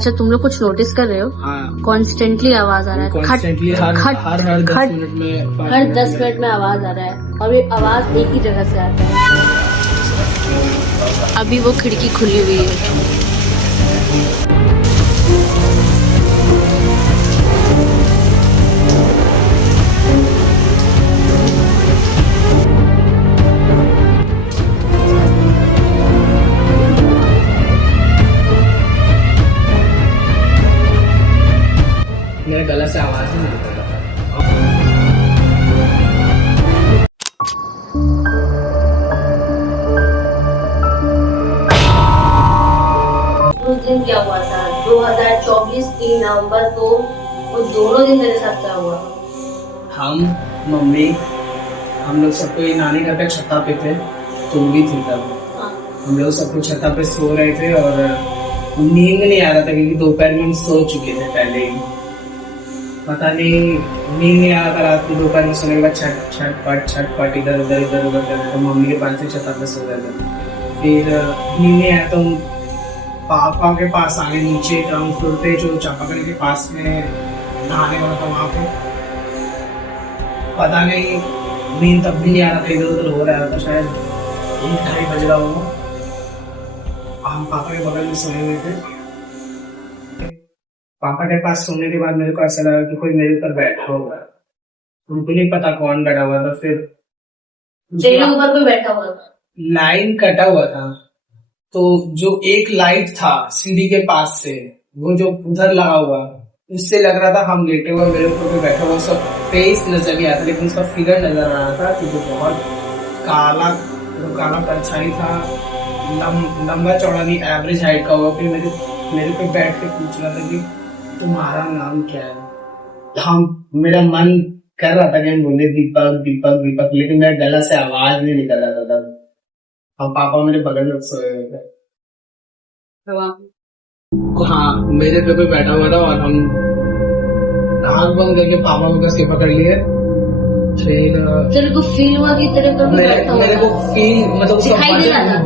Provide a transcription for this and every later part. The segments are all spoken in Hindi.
अच्छा, तुम लोग कुछ नोटिस कर रहे हो? हाँ, कॉन्स्टेंटली आवाज आ रहा है, कॉन्स्टेंटली हर 10 मिनट में हर 10 मिनट में आवाज आ रहा है, और ये आवाज एक ही जगह से आता है। अभी वो खिड़की खुली हुई है। मेरे गला से आवाज ही नहीं निकल रहा। उस दिन क्या हुआ था 2024 3 नवंबर को, वो दोनों दिन मेरे साथ क्या हुआ? हम मम्मी हम लोग सब कोई नानी घर पे छत्ता पे थे, तुम भी थी तब। हम लोग सब कुछ छत्ता पे सो रहे थे और नींद नहीं आ रहा था क्योंकि दोपहर में हम सो चुके थे पहले ही। पता नहीं नींद नहीं आ रहा था रात को। दोपहर में सोने के बाद छटपट इधर उधर तो मम्मी के पास से छत्ता पे सो रहे थे। फिर नींद नहीं आया तो पापा के पास आगे नीचे ग्राउंड फ्लोर पे जो चापाकल के पास में नहाने वाला था वहाँ पे। पता नहीं नींद तब भी नहीं आ रहा था, इधर उधर हो रहा था। शायद 1-2 बज रहा हो। हम पापा के बगल में सोए हुए थे। पापा के पास सोने के बाद मेरे को ऐसा लगा कि कोई मेरे ऊपर बैठा हुआ है। उनको नहीं पता कौन बैठा हुआ था। फिर तेरे ऊपर कोई बैठा हुआ था? लाइन कटा हुआ था, तो जो एक लाइट था सीढ़ी के पास से, वो जो उधर लगा हुआ, उससे लग रहा था हम लेटे हुए मेरे ऊपर कोई बैठा हुआ। सब फेस नजर नहीं आता, लेकिन उसका फिगर नजर आ रहा था कि वो बहुत काला परछाई था, लंबा चौड़ा नहीं, एवरेज हाइट का हुआ। फिर मेरे पे बैठ के पूछ रहा था कि तुम्हारा नाम क्या है। मेरा मन कर रहा था कि हम बोले दीपक दीपक दीपक, लेकिन मेरे गला से आवाज नहीं निकल रहा था तब। और पापा मेरे बगल में सोए हुए थे। हाँ, मेरे पे बैठा हुआ था और हम आँख बंद करके पापा मेरे को सिर पकड़ लिए। फिर तेरे को फील हुआ कि तेरे पर कोई बैठा हुआ? मेरे को फील मतलब उसका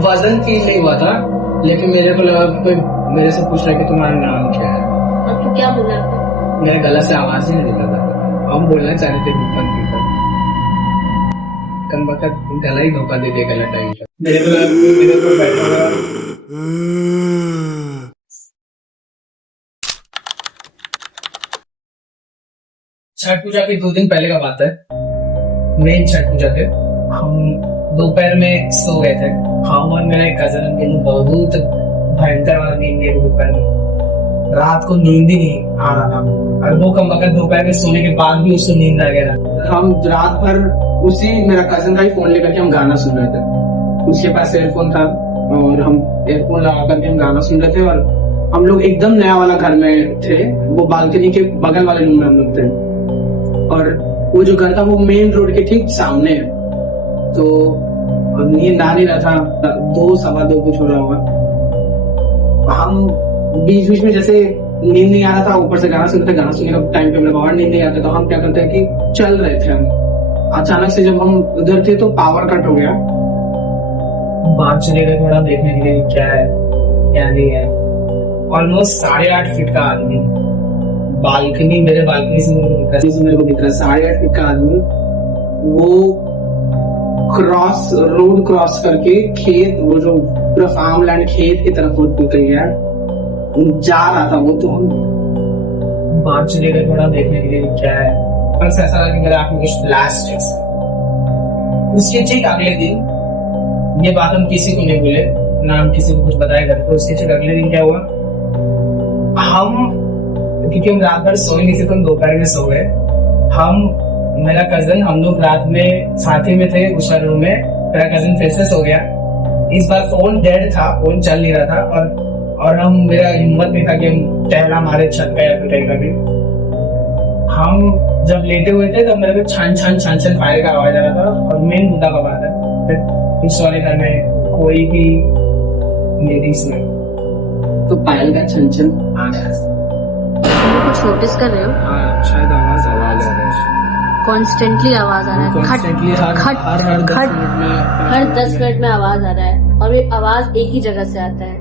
वजन फील नहीं हुआ था, लेकिन मेरे को लगा कोई मेरे से पूछ रहा है कि तुम्हारा नाम क्या है। अब तू क्या बोला? मेरे गला से आवाज ही नहीं निकल रहा था। हम बोलना चाह रहे थे दीपक दीपक, कम वक्त गला ही धोखा दे दिया गला टाइम का। मेरे को बैठा हुआ। छठ पूजा के 2 दिन पहले का बात है। मेन छठ पूजा थे। हम दोपहर में सो गए थे, हम और मेरा एक कजन। के बहुत भयंकर वाला नींद लिया दोपहर में। रात को नींद ही नहीं आ रहा था, और वो कम वक्त दोपहर में सोने के बाद भी उसको नींद आ गया। हम रात भर उसी मेरा कजन का ही फोन लेकर के हम गाना सुन रहे थे। उसके पास एयरफोन था और हम एयरफोन लगा करके हम गाना सुन रहे थे। और हम लोग एकदम नया वाला घर में थे, वो बालकनी के बगल वाले रूम में हम लोग थे। और वो जो घर था वो मेन रोड के ठीक सामने है। तो नींद आ नहीं रहा था, 2-2:15 कुछ हो रहा होगा। हम बीच बीच में जैसे नींद नहीं आ रहा था, ऊपर से गाना सुनते थे। गाना सुनने का टाइम पे मेरे और नींद नहीं आता, तो हम क्या करते हैं कि चल रहे थे हम। अचानक से जब हम उधर थे तो पावर कट हो गया। बाहर चले गए थोड़ा देखने के लिए क्या है क्या नहीं है। ऑलमोस्ट 8.5 फीट का आदमी बालकनी, मेरे बालकनी से मेरे को दिख रहा है 8.5 फीट का आदमी। वो रोड क्रॉस करके खेत, वो जो पूरा फार्म लैंड खेत की तरफ वो निकल गया, जा रहा था वो। तो हम बाहर चले गए थोड़ा देखने के लिए क्या है। बस ऐसा लगा कि मेरा आंख में कुछ ब्लास्ट है। उसके ठीक अगले दिन, ये बात हम किसी को नहीं बोले, ना हम किसी को कुछ बताया करते। तो उसके ठीक अगले दिन क्या हुआ, क्योंकि हम रात भर सोए नहीं थे तो हम दोपहर में सो गए। मेरा कजन, हम लोग रात में साथ ही में थे उस रूम में। मेरा कजन फिर से सो गया। इस बार फोन डेड था, फोन चल नहीं रहा था। और मेरा हिम्मत नहीं था कि हम टहला मारे छत पे या फिर कहीं का भी। हम जब लेटे हुए थे तब मेरे को छन छन फायर का आवाज आ रहा था। और मेन मुद्दा का बात है, इस वाले घर में कोई भी लेडीज नहीं, तो पायल का छन आ गया। कुछ नोटिस कर रहे हो? हाँ, शायद आवाज आ रही है। कॉन्स्टेंटली आवाज आ रहा है, हर 10 मिनट में आवाज आ रहा है, और ये आवाज एक ही जगह से आता है।